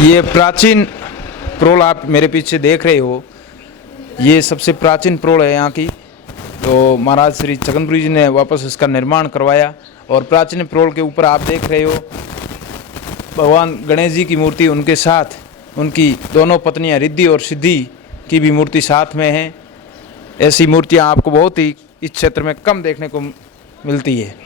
ये प्राचीन प्रोल आप मेरे पीछे देख रहे हो, ये सबसे प्राचीन प्रोल है यहाँ की। तो महाराज श्री छगनपुरी जी ने वापस इसका निर्माण करवाया। और प्राचीन प्रोल के ऊपर आप देख रहे हो भगवान गणेश जी की मूर्ति, उनके साथ उनकी दोनों पत्नियां रिद्धि और सिद्धि की भी मूर्ति साथ में है। ऐसी मूर्तियां आपको बहुत ही इस क्षेत्र में कम देखने को मिलती है।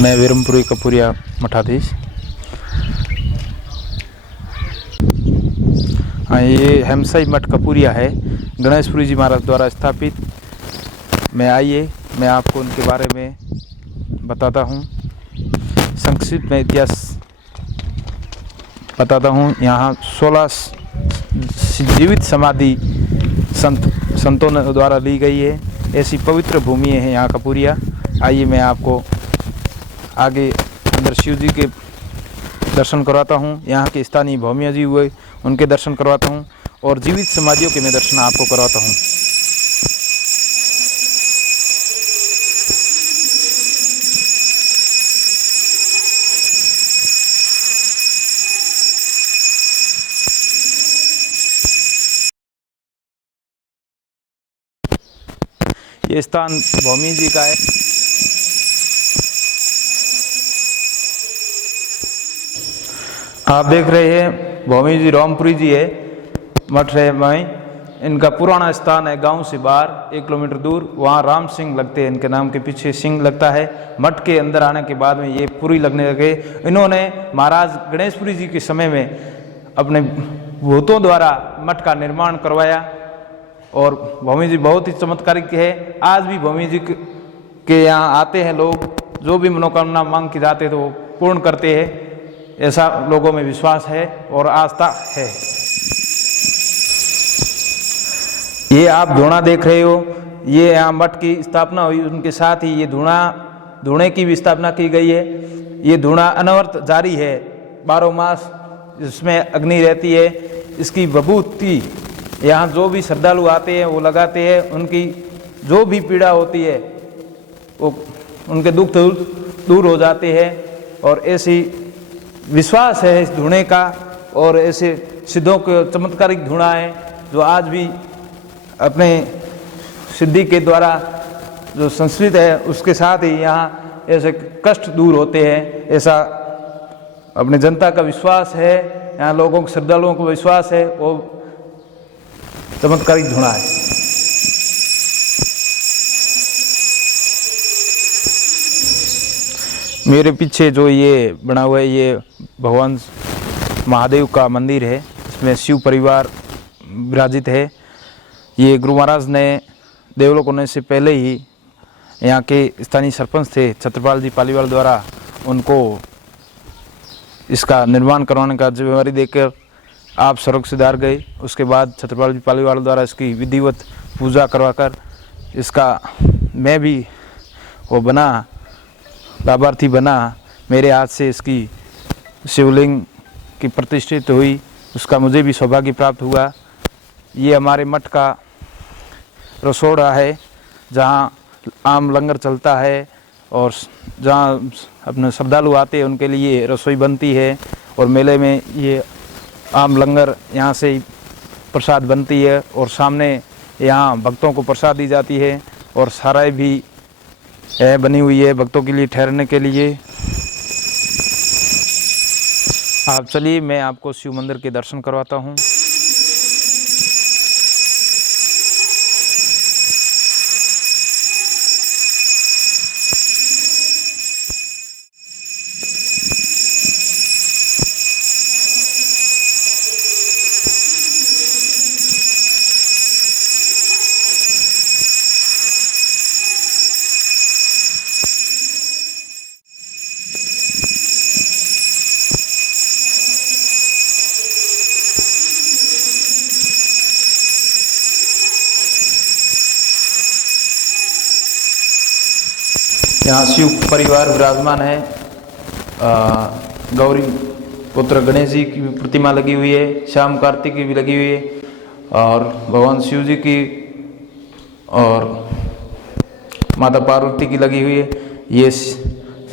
मैं वीरमपुरी कपूरिया मठाधीश। हाँ, ये हेमसाई मठ कपूरिया है, गणेशपुरी जी महाराज द्वारा स्थापित। मैं आइए मैं आपको उनके बारे में बताता हूँ, संक्षिप्त में इतिहास बताता हूँ। यहाँ 16 जीवित समाधि संतों द्वारा ली गई है। ऐसी पवित्र भूमि है यहाँ कपूरिया। आइए मैं आपको आगे अंदर शिव जी के दर्शन करवाता हूँ, यहाँ के स्थानीय भौमिया जी हुए उनके दर्शन करवाता हूँ, और जीवित समाधियों के मैं दर्शन आपको करवाता हूँ। ये स्थान भौमी जी का है। आप देख रहे हैं भौमी जी रामपुरी जी है, मठ है वहीं। इनका पुराना स्थान है गांव से बाहर 1 किलोमीटर दूर, वहाँ राम सिंह लगते हैं, इनके नाम के पीछे सिंह लगता है। मठ के अंदर आने के बाद में ये पुरी लगने लगे। इन्होंने महाराज गणेशपुरी जी के समय में अपने भूतों द्वारा मठ का निर्माण करवाया। और भौमी जी बहुत ही चमत्कारिक है। आज भी भौमी जी के यहाँ आते हैं लोग, जो भी मनोकामना मांग की जाते हैं तो वो पूर्ण करते हैं, ऐसा लोगों में विश्वास है और आस्था है। ये आप धूणा देख रहे हो, ये यहाँ मठ की स्थापना हुई, उनके साथ ही ये धूणे की भी स्थापना की गई है। ये धूणा अनवरत जारी है 12 मास, इसमें अग्नि रहती है। इसकी विभूति यहाँ जो भी श्रद्धालु आते हैं वो लगाते हैं, उनकी जो भी पीड़ा होती है वो उनके दुख दूर हो जाते हैं। और ऐसी विश्वास है इस धूणे का, और ऐसे सिद्धों के चमत्कारिक धूणा है जो आज भी अपने सिद्धि के द्वारा जो संस्कृत है उसके साथ ही यहाँ ऐसे कष्ट दूर होते हैं, ऐसा अपने जनता का विश्वास है। यहाँ लोगों को, श्रद्धालुओं को विश्वास है, वो चमत्कारिक धूणा है। मेरे पीछे जो ये बना हुआ है ये भगवान महादेव का मंदिर है, इसमें शिव परिवार विराजित है। ये गुरु महाराज ने देवलोक होने से पहले ही यहाँ के स्थानीय सरपंच थे छत्रपाल जी पालीवाल द्वारा उनको इसका निर्माण करवाने का जिम्मेवारी देकर आप स्वर्ग सिधार गए। उसके बाद छत्रपाल जी पालीवाल द्वारा इसकी विधिवत पूजा करवाकर इसका मैं भी वो बना, लाभार्थी बना। मेरे हाथ से इसकी शिवलिंग की प्रतिष्ठित हुई, उसका मुझे भी सौभाग्य प्राप्त हुआ। ये हमारे मठ का रसोड़ा है जहाँ आम लंगर चलता है, और जहाँ अपने श्रद्धालु आते हैं उनके लिए रसोई बनती है। और मेले में ये आम लंगर यहाँ से प्रसाद बनती है, और सामने यहाँ भक्तों को प्रसाद दी जाती है। और सराय भी है बनी हुई है भक्तों के लिए ठहरने के लिए। आप चलिए मैं आपको शिव मंदिर के दर्शन करवाता हूँ। यहाँ शिव परिवार विराजमान है। गौरी पुत्र गणेश जी की प्रतिमा लगी हुई है, श्याम कार्तिक की भी लगी हुई है, और भगवान शिव जी की और माता पार्वती की लगी हुई है। ये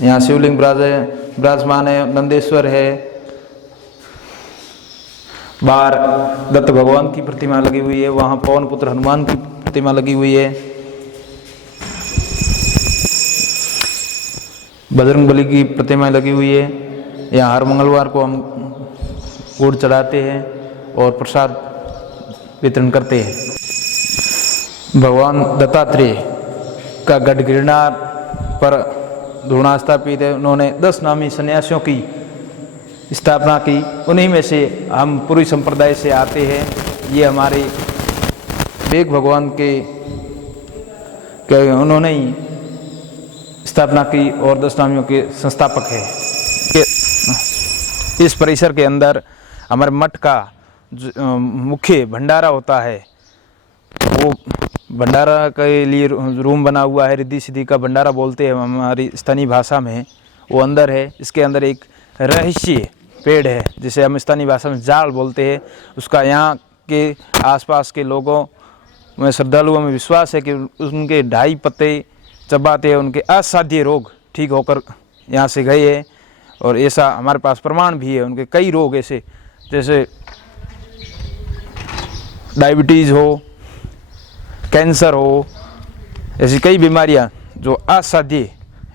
यहाँ शिवलिंग विराजमान है, नंदेश्वर है, बाहर दत्त भगवान की प्रतिमा लगी हुई है, वहाँ पवन पुत्र हनुमान की प्रतिमा लगी हुई है, बजरंगबली की प्रतिमा लगी हुई है। यहाँ हर मंगलवार को हम गुड़ चढ़ाते हैं और प्रसाद वितरण करते हैं। भगवान दत्तात्रेय का गढ़ गिरनार पर धूणा स्थापित है। उन्होंने 10 नामी सन्यासियों की स्थापना की, उन्हीं में से हम पूरी संप्रदाय से आते हैं। ये हमारे एक भगवान के उन्होंने ही स्थापना की और 10 नामियों के संस्थापक है। इस परिसर के अंदर हमारे मठ का मुख्य भंडारा होता है। वो भंडारा के लिए रूम बना हुआ है, रिद्धि सिद्धि का भंडारा बोलते हैं हमारी स्थानीय भाषा में। वो अंदर है, इसके अंदर एक रहस्य पेड़ है जिसे हम स्थानीय भाषा में जाल बोलते हैं। उसका यहाँ के आसपास के लोगों में, श्रद्धालुओं में विश्वास है कि उनके 2.5 पत्ते चबाते हैं उनके असाध्य रोग ठीक होकर यहाँ से गए हैं। और ऐसा हमारे पास प्रमाण भी है। उनके कई रोग ऐसे जैसे डायबिटीज़ हो, कैंसर हो, ऐसी कई बीमारियाँ जो असाध्य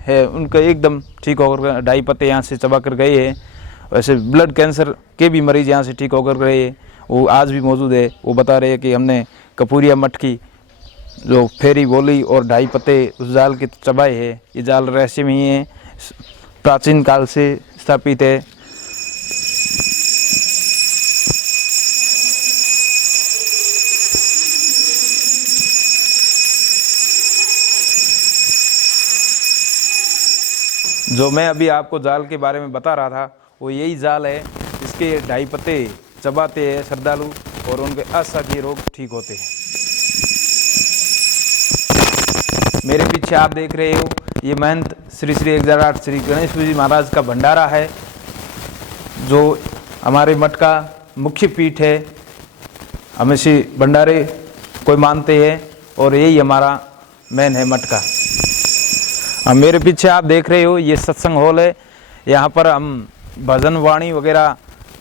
है उनका एकदम ठीक होकर 2.5 पत्ते यहाँ से चबा कर गए हैं। वैसे ब्लड कैंसर के भी मरीज यहाँ से ठीक होकर गए हैं, वो आज भी मौजूद है। वो बता रहे हैं कि हमने कपूरिया मठ की जो फेरी बोली और 2.5 पत्ते उस जाल के चबाए हैं। ये जाल रहस्यमयी है, प्राचीन काल से स्थापित है। जो मैं अभी आपको जाल के बारे में बता रहा था वो यही जाल है। इसके 2.5 पत्ते चबाते हैं श्रद्धालु और उनके असाध्य रोग ठीक होते हैं। मेरे पीछे आप देख रहे हो ये महंत श्री 1008 श्री गणेश जी महाराज का भंडारा है, जो हमारे मठ का मुख्य पीठ है। हम इसी भंडारे को मानते हैं और यही हमारा मेन है मठ का। अब मेरे पीछे आप देख रहे हो ये सत्संग हॉल है। यहाँ पर हम भजन वाणी वगैरह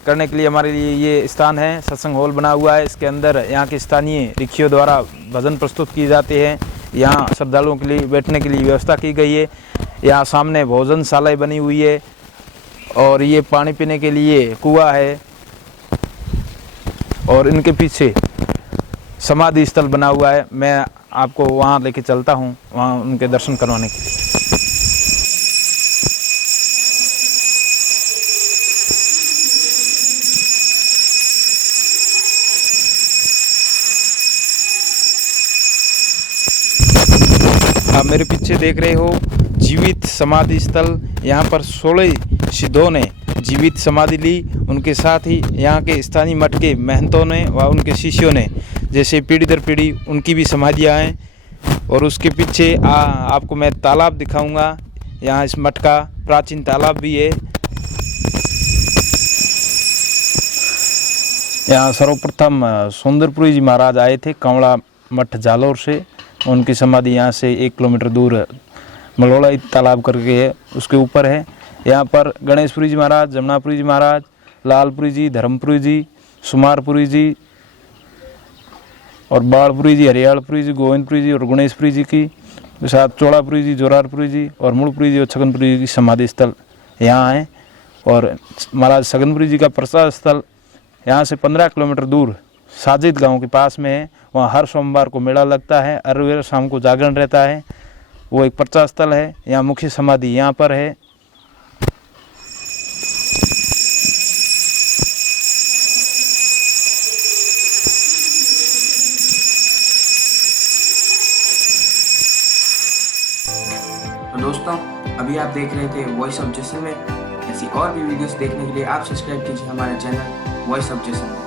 करने के लिए हमारे लिए ये स्थान है। सत्संग हॉल बना हुआ है, इसके अंदर यहाँ के स्थानीय ऋषियों द्वारा भजन प्रस्तुत किए जाते हैं। यहाँ श्रद्धालुओं के लिए बैठने के लिए व्यवस्था की गई है। यहाँ सामने भोजनशाला बनी हुई है और ये पानी पीने के लिए कुआं है। और इनके पीछे समाधि स्थल बना हुआ है। मैं आपको वहाँ लेके चलता हूँ, वहाँ उनके दर्शन करवाने के लिए। आप मेरे पीछे देख रहे हो जीवित समाधि स्थल। यहाँ पर 16 सिद्धों ने जीवित समाधि ली। उनके साथ ही यहाँ के स्थानीय मठ के महंतों ने व उनके शिष्यों ने, जैसे पीढ़ी दर पीढ़ी उनकी भी समाधियाँ हैं। और उसके पीछे आपको मैं तालाब दिखाऊंगा। यहाँ इस मठ का प्राचीन तालाब भी है। यहाँ सर्वप्रथम सुंदरपुरी जी महाराज आए थे कंवड़ा मठ जालोर से। उनकी समाधि यहाँ से 1 किलोमीटर दूर मलोड़ा तालाब करके है, उसके ऊपर है। यहाँ पर गणेशपुरी जी महाराज, जमुनापुरी जी महाराज, लालपुरी जी, धर्मपुरी जी, सुमारपुरी जी और बाड़पुरी जी, हरियालपुरी जी, गोविंदपुरी जी और गणेशपुरी जी की साथ चौड़ापुरी जी, जोरारपुरी जी और मूलपुरी जी और छगनपुरी जी की समाधि स्थल यहाँ है। और महाराज छगनपुरी जी का प्रसाद स्थल यहाँ से 15 किलोमीटर दूर साजिद गांव के पास में है। वहाँ हर सोमवार को मेला लगता है, हर शाम को जागरण रहता है। वो एक प्रचार स्थल है। यहाँ मुख्य समाधि यहाँ पर है। तो दोस्तों, अभी आप देख रहे थे वॉइस ऑफ जैसलमेर। ऐसी और भी वीडियोस देखने के लिए आप सब्सक्राइब कीजिए हमारे चैनल वॉइस ऑफ जैसलमेर।